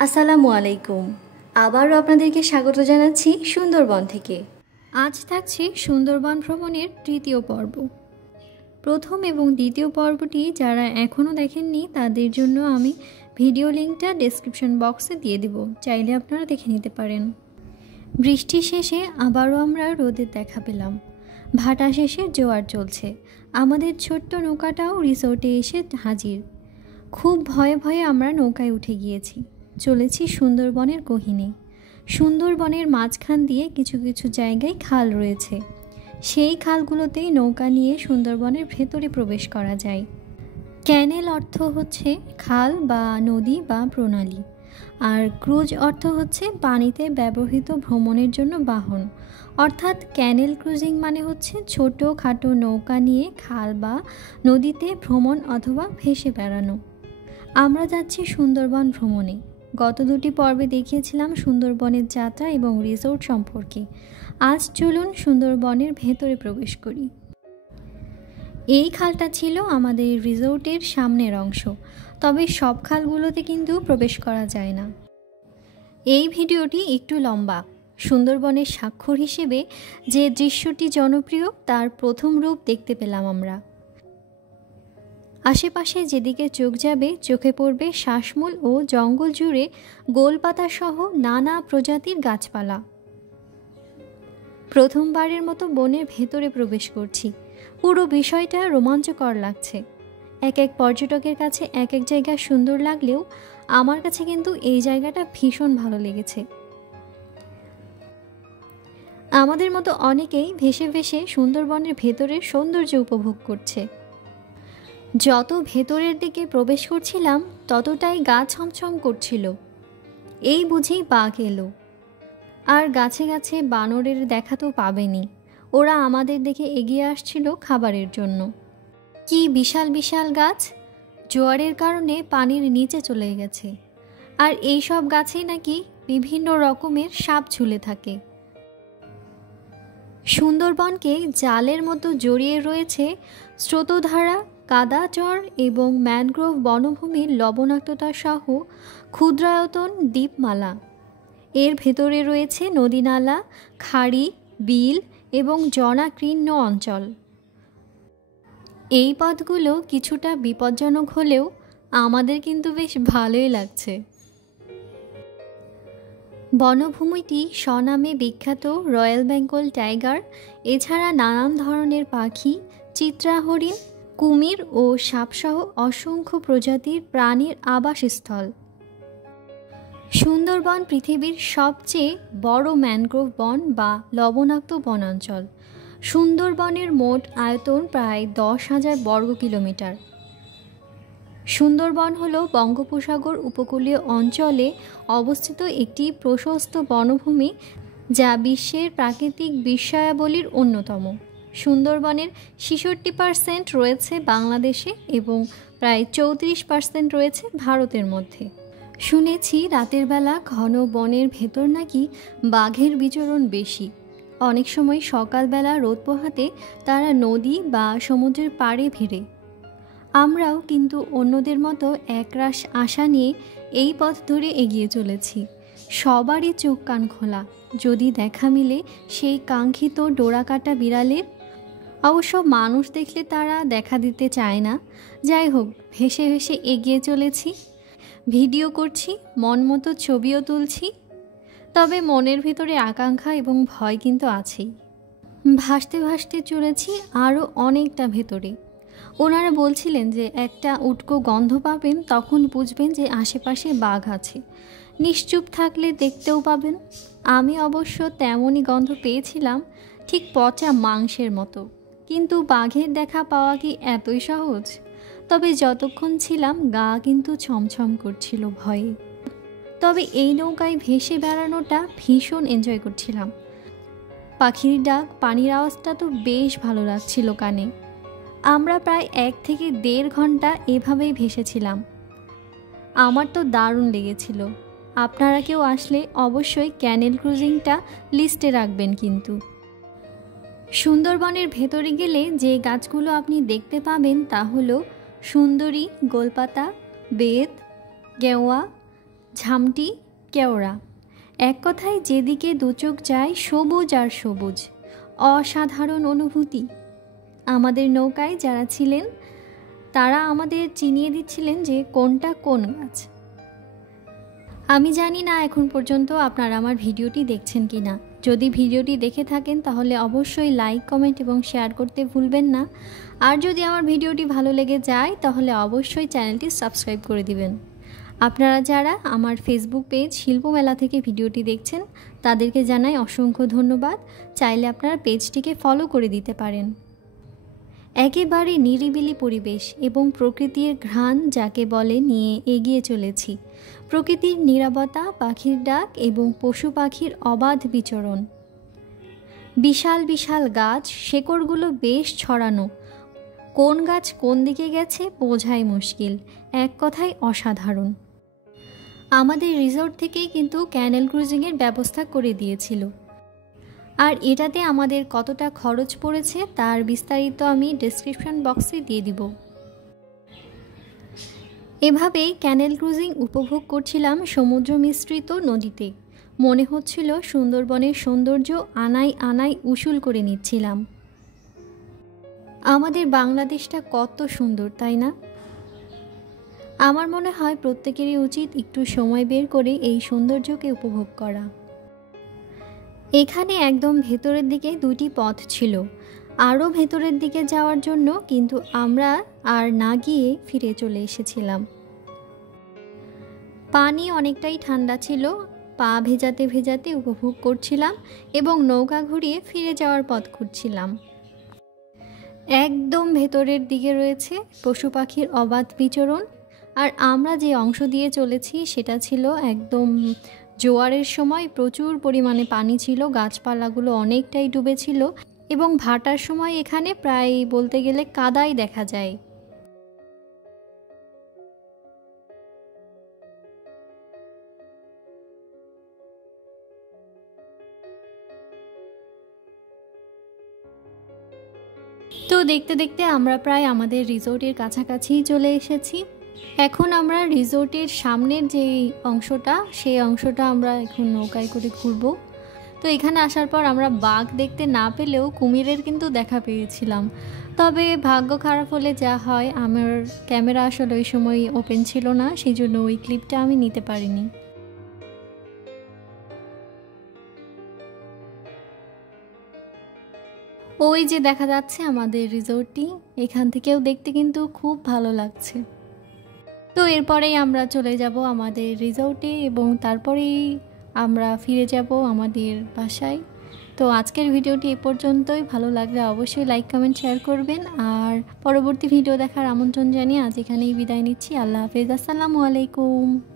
আসসালামু আলাইকুম। আবারও আপনাদেরকে স্বাগত জানাচ্ছি সুন্দরবন থেকে। আজ থাকছে সুন্দরবন ভ্রমণের তৃতীয় পর্ব। প্রথম এবং দ্বিতীয় পর্বটি যারা এখনও দেখেননি তাদের জন্য আমি ভিডিও লিঙ্কটা ডেসক্রিপশন বক্সে দিয়ে দেব, চাইলে আপনারা দেখে নিতে পারেন। বৃষ্টি শেষে আবারও আমরা রোদের দেখা পেলাম। ভাটা শেষে জোয়ার চলছে। আমাদের ছোট্ট নৌকাটাও রিসোর্টে এসে হাজির। খুব ভয়ে ভয়ে আমরা নৌকায় উঠে গিয়েছি। চলেছি সুন্দরবনের গহীনে। সুন্দরবনের মাঝখান দিয়ে কিছু কিছু জায়গায় খাল রয়েছে। সেই খালগুলোতেই নৌকা নিয়ে সুন্দরবনের ভেতরে প্রবেশ করা যায়। ক্যানেল অর্থ হচ্ছে খাল বা নদী বা প্রণালী, আর ক্রুজ অর্থ হচ্ছে পানিতে ব্যবহৃত ভ্রমণের জন্য বাহন। অর্থাৎ ক্যানেল ক্রুজিং মানে হচ্ছে ছোটো খাটো নৌকা নিয়ে খাল বা নদীতে ভ্রমণ অথবা ভেসে বেড়ানো। আমরা যাচ্ছি সুন্দরবন ভ্রমণে। গত দুটি পর্বে দেখিয়েছিলাম সুন্দরবনের যাত্রা এবং রিসোর্ট সম্পর্কে। আজ চলুন সুন্দরবনের ভেতরে প্রবেশ করি। এই খালটা ছিল আমাদের রিসোর্টের সামনের অংশ, তবে সব খালগুলোতে কিন্তু প্রবেশ করা যায় না। এই ভিডিওটি একটু লম্বা। সুন্দরবনের স্বাক্ষর হিসেবে যে দৃশ্যটি জনপ্রিয় তার প্রথম রূপ দেখতে পেলাম আমরা। আশেপাশে যেদিকে চোখ যাবে চোখে পড়বে শ্বাসমূল ও জঙ্গল জুড়ে গোলপাতা সহ নানা প্রজাতির গাছপালা। প্রথমবারের মতো বনের ভেতরে প্রবেশ করছি। পুরো বিষয়টা রোমাঞ্চকর লাগছে। এক এক পর্যটকের কাছে এক এক জায়গা সুন্দর লাগলেও আমার কাছে কিন্তু এই জায়গাটা ভীষণ ভালো লেগেছে। আমাদের মতো অনেকেই ভেসে ভেসে সুন্দরবনের ভেতরের সৌন্দর্য উপভোগ করছে। যত ভেতরের দিকে প্রবেশ করছিলাম ততটাই গা ছমছম করছিল। এই বুঝেই বাঘ এলো। আর গাছে গাছে বানরের দেখা তো পাবেনি। ওরা আমাদের দেখে এগিয়ে আসছিল খাবারের জন্য। কি বিশাল বিশাল গাছ! জোয়ারের কারণে পানির নিচে চলে গেছে। আর এই সব গাছেই নাকি বিভিন্ন রকমের সাপ ঝুলে থাকে। সুন্দরবনকে জালের মতো জড়িয়ে রয়েছে স্রোতধারা, কাদাচর এবং ম্যানগ্রোভ বনভূমির লবণাক্ততা সহ ক্ষুদ্রায়তন দ্বীপমালা। এর ভেতরে রয়েছে নদীনালা, খাড়ি, বিল এবং জনাকীর্ণ অঞ্চল। এই পথগুলো কিছুটা বিপজ্জনক হলেও আমাদের কিন্তু বেশ ভালোই লাগছে। বনভূমিটি স্বনামে বিখ্যাত রয়্যাল বেঙ্গল টাইগার, এছাড়া নানান ধরনের পাখি, চিত্রা হরিণ, কুমির ও সাপসহ অসংখ্য প্রজাতির প্রাণীর আবাসস্থল। সুন্দরবন পৃথিবীর সবচেয়ে বড় ম্যানগ্রোভ বন বা লবণাক্ত বনাঞ্চল। সুন্দরবনের মোট আয়তন প্রায় 10,000 বর্গ কিলোমিটার। সুন্দরবন হল বঙ্গোপসাগর উপকূলীয় অঞ্চলে অবস্থিত একটি প্রশস্ত বনভূমি, যা বিশ্বের প্রাকৃতিক বিস্ময়াবলীর অন্যতম। সুন্দরবনের 66% রয়েছে বাংলাদেশে এবং প্রায় 34% রয়েছে ভারতের মধ্যে। শুনেছি রাতের বেলা ঘন বনের ভেতর নাকি বাঘের বিচরণ বেশি। অনেক সময় সকালবেলা রোদ পোহাতে তারা নদী বা সমুদ্রের পাড়ে ভিড়ে। আমরাও কিন্তু অন্যদের মতো একরাশ আশা নিয়ে এই পথ ধরে এগিয়ে চলেছি। সবারই চোখ কান খোলা, যদি দেখা মিলে সেই কাঙ্ক্ষিত ডোরাকাটা বিড়ালের। অবশ্য মানুষ দেখলে তারা দেখা দিতে চায় না। যাই হোক, ভেসে ভেসে এগিয়ে চলেছি, ভিডিও করছি, মন মতো ছবিও তুলছি। তবে মনের ভিতরে আকাঙ্ক্ষা এবং ভয় কিন্তু আছেই। ভাসতে ভাসতে চলেছি আরও অনেকটা ভেতরে। ওনারা বলছিলেন যে একটা উটকো গন্ধ পাবেন, তখন বুঝবেন যে আশেপাশে বাঘ আছে। নিশ্চুপ থাকলে দেখতেও পাবেন। আমি অবশ্য তেমনই গন্ধ পেয়েছিলাম, ঠিক পচা মাংসের মতো। কিন্তু বাঘের দেখা পাওয়া কি এতই সহজ? তবে যতক্ষণ ছিলাম গা কিন্তু ছমছম করছিল ভয়ে। তবে এই নৌকায় ভেসে বেড়ানোটা ভীষণ এনজয় করছিলাম। পাখির ডাক, পানির আওয়াজটা তো বেশ ভালো লাগছিল কানে। আমরা প্রায় 1 থেকে 1.5 ঘন্টা এভাবেই ভেসেছিলাম। আমার তো দারুণ লেগেছিল। আপনারা কেউ আসলে অবশ্যই ক্যানেল ক্রুজিংটা লিস্টে রাখবেন কিন্তু। সুন্দরবনের ভেতরে গেলে যে গাছগুলো আপনি দেখতে পাবেন তা হলো সুন্দরী, গোলপাতা, বেত, গেওয়া, ঝামটি কেওড়া, এক কথায় যেদিকে দুচোখ যায় সবুজ আর সবুজ, অসাধারণ অনুভূতি। আমাদের নৌকায় যারা ছিলেন তারা আমাদের চিনিয়ে দিচ্ছিলেন যে কোনটা কোন গাছ। আমি জানি না এখন পর্যন্ত আপনারা আমার ভিডিওটি দেখছেন কি না। যদি ভিডিওটি দেখে থাকেন তাহলে অবশ্যই লাইক, কমেন্ট এবং শেয়ার করতে ভুলবেন না। আর যদি আমার ভিডিওটি ভালো লেগে যায় তাহলে অবশ্যই চ্যানেলটি সাবস্ক্রাইব করে দিবেন। আপনারা যারা আমার ফেসবুক পেজ শিল্পমেলা থেকে ভিডিওটি দেখছেন তাদেরকে জানাই অসংখ্য ধন্যবাদ। চাইলে আপনারা পেজটিকে ফলো করে দিতে পারেন। একেবারে নিরিবিলি পরিবেশ এবং প্রকৃতির ঘ্রাণ যাকে বলে নিয়ে এগিয়ে চলেছি। প্রকৃতির নীরবতা, পাখির ডাক এবং পশু পাখির অবাধ বিচরণ। বিশাল বিশাল গাছ, শেকড়গুলো বেশ ছড়ানো। কোন গাছ কোন দিকে গেছে বোঝাই মুশকিল, এক কথায় অসাধারণ। আমাদের রিসোর্ট থেকেই কিন্তু ক্যানেল ক্রুজিংয়ের ব্যবস্থা করে দিয়েছিল। আর এটাতে আমাদের কতটা খরচ পড়েছে তার বিস্তারিত আমি ডেসক্রিপশন বক্সে দিয়ে দিব। এভাবেই ক্যানেল ক্রুজিং উপভোগ করছিলাম সমুদ্র মিশ্রিত নদীতে। মনে হচ্ছিল সুন্দরবনের সৌন্দর্য আনাই আনাই উসুল করে নিচ্ছিলাম। আমাদের বাংলাদেশটা কত সুন্দর, তাই না? আমার মনে হয় প্রত্যেকেরই উচিত একটু সময় বের করে এই সৌন্দর্যকে উপভোগ করা। এখানে একদম ভেতরের দিকে দুটি পথ ছিল আরও ভেতরের দিকে যাওয়ার জন্য, কিন্তু আমরা আর না গিয়ে ফিরে চলে এসেছিলাম। পানি অনেকটাই ঠান্ডা ছিল, পা ভেজাতে ভেজাতে উপভোগ করছিলাম এবং নৌকা ঘুরিয়ে ফিরে যাওয়ার পথ খুঁজছিলাম। একদম ভেতরের দিকে রয়েছে পশু পাখির অবাধ বিচরণ। আর আমরা যে অংশ দিয়ে চলেছি সেটা ছিল একদম জোয়ারের সময়, প্রচুর পরিমাণে পানি ছিল, গাছপালাগুলো অনেকটাই ডুবেছিল এবং ভাটার সময় এখানে প্রায় বলতে গেলে কাদাই দেখা যায়। তো দেখতে দেখতে আমরা প্রায় আমাদের রিসোর্টের কাছাকাছি চলে এসেছি। এখন আমরা রিসোর্টের সামনের যে অংশটা সেই অংশটা আমরা এখন নৌকায় করে ঘুরবো। তো এখানে আসার পর আমরা বাঘ দেখতে না পেলেও কুমিরের কিন্তু দেখা পেয়েছিলাম। তবে ভাগ্য খারাপ হলে যা হয়, আমার ক্যামেরা আসলে ওই সময় ওপেন ছিল না, সেই জন্য ওই ক্লিপটা আমি নিতে পারিনি। ওই যে দেখা যাচ্ছে আমাদের রিসোর্টটি, এখান থেকেও দেখতে কিন্তু খুব ভালো লাগছে। তো এরপরেই আমরা চলে যাব আমাদের রিসোর্টে এবং তারপরেই আমরা ফিরে যাব আমাদের বাসায়। তো আজকের ভিডিওটি এ পর্যন্তই। ভালো লাগলে অবশ্যই লাইক, কমেন্ট, শেয়ার করবেন। আর পরবর্তী ভিডিও দেখার আমন্ত্রণ জানিয়ে আজ এখানেই বিদায় নিচ্ছি। আল্লাহ হাফেজ, আসসালামু আলাইকুম।